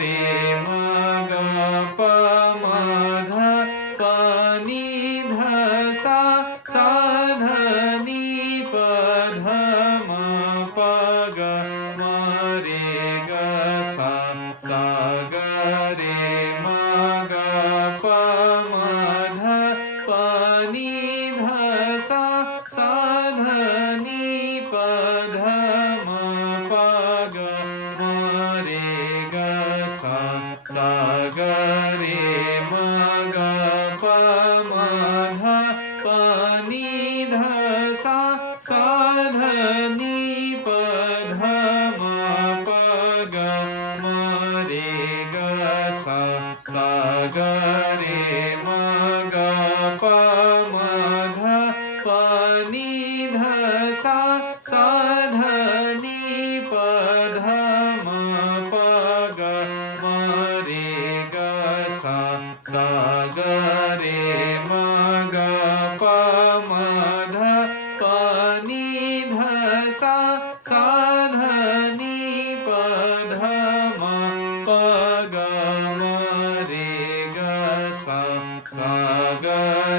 रे म ग प म ध प नि ध सा सा ध नि प ध म प ग म रे ग सा सा ग रे म ग प म ध प नि ध सा सा ध नि प ध म प ग म रे ग सा सा ग रे म ग प म ध प नि ध सा सा ध नि प ध म प ग म रे ग सा सा ग रे म ग प म ध प नि ध सा सा ध नि प ध म प ग म रे ग सा सा ग रे म ग प म ध प नि ध सा सा ध नि प ध म प ग म रे ग सा सा ग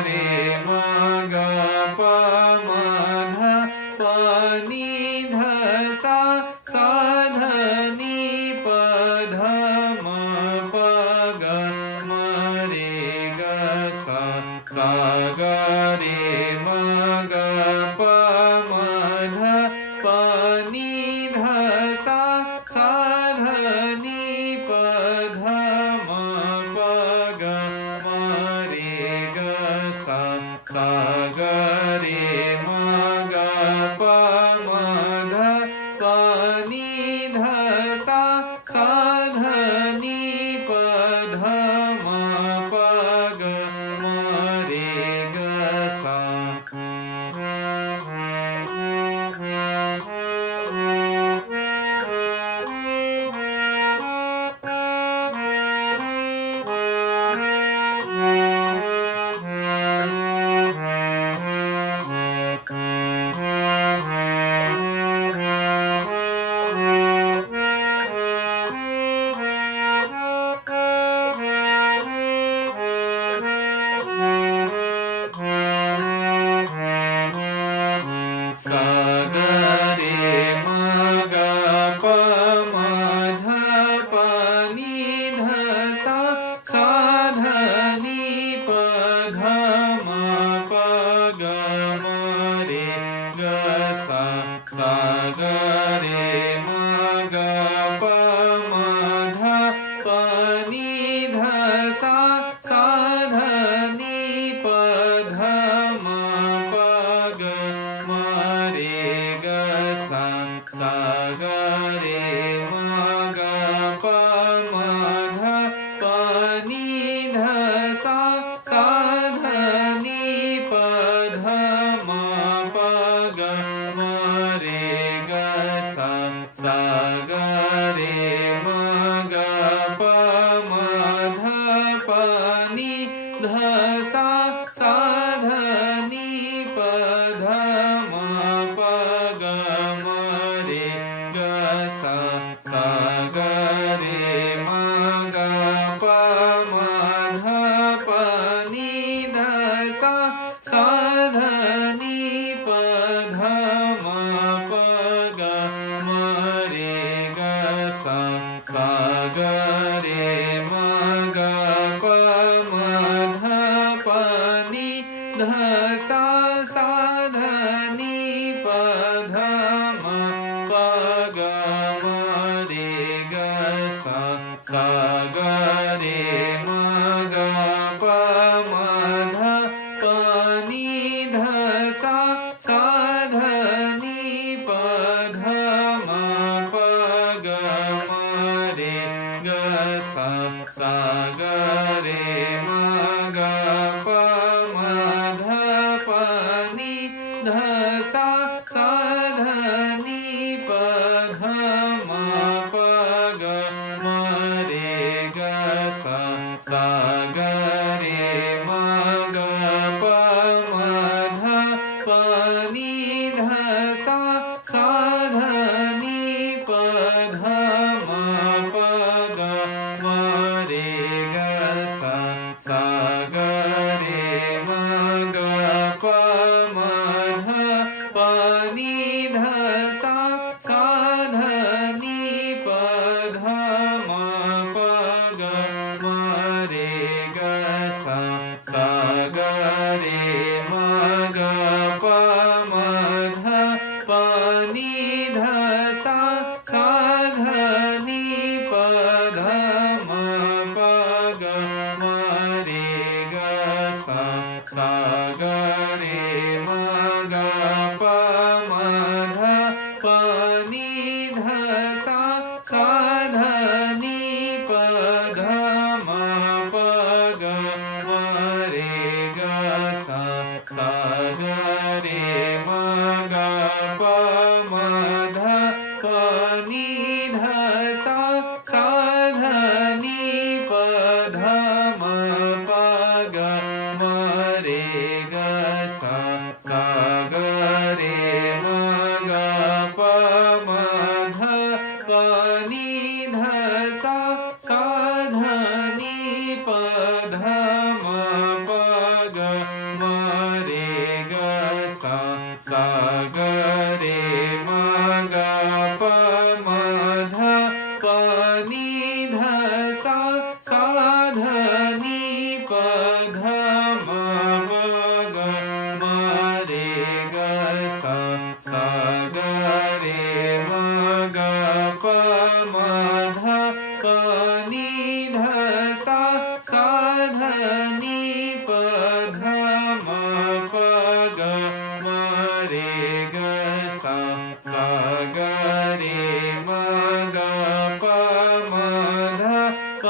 रे म ग प म ध प नि ध सा सा ध नि प ध म प ग म रे ग सा सा ग रे म ग प म ध प नि ध सा सा ध नि प ध म प ग म रे ग सा सा ग रे म ग प म ध प नि ध सा सा ध नि प ध म प ग म रे ग सा सा ग रे म ग प म ध प नि ध सा सा ध नि प ध म प ग म रे ग सा सा ग रे म ग प म ध प नि ध सा सा ध नि प ध म प ग म रे ग सा सा ग रे म ग प म ध प नि ध सा सा ध नि प ध म प ग म रे ग सा सा ग रे म ग प म ध प नि ध सा सा ध नि प ध म प ग म रे ग सा सा ग रे म ग प म ध प नि ध सा सा ध नि प ध म प ग म रे ग सा सा ग रे म ग प म ध प नि ध सा सा ध नि प ध म प ग म रे ग सा सा ग रे म ग प म ध प नि ध सा सा ध नि प ध म प ग म रे ग सा सा ग रे म ग प म ध प नि ध सा सा ध नि प ध म प ग म रे ग सा सा ग रे म ग प म ध प नि ध सा सा ध नि प ध म प ग सा सा ध नि प ध म प ग म रे ग सा सा ग रे म ग प म ध प नि ध सा सा ध नि प ध म प ग म रे ग सा सा ग रे म ग प म ध प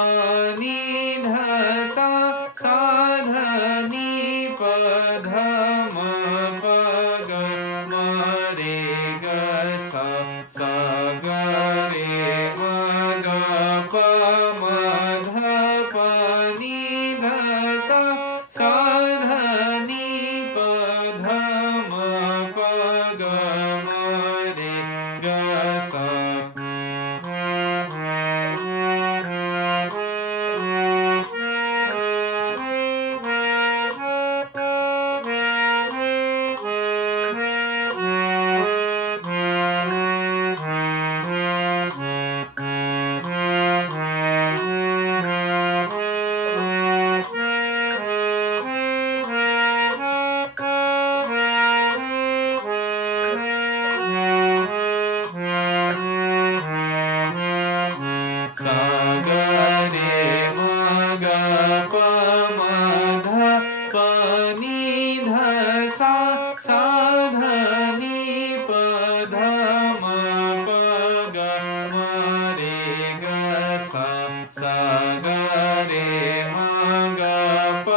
नि ध सा सा ध नि प ध म प ग म रे ग सा सा ग रे म ग प म ध प नि ध सा सा ध नि प ध म प ग म रे ग सा सा ग रे म ग प म ध प नि ध सा सा ध नि प ध म प ग म रे ग सा सा ग रे म ग प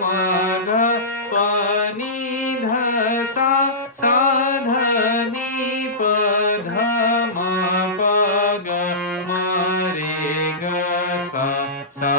म ध प नि ध सा सा ध नि प ध म प ग म रे ग सा सा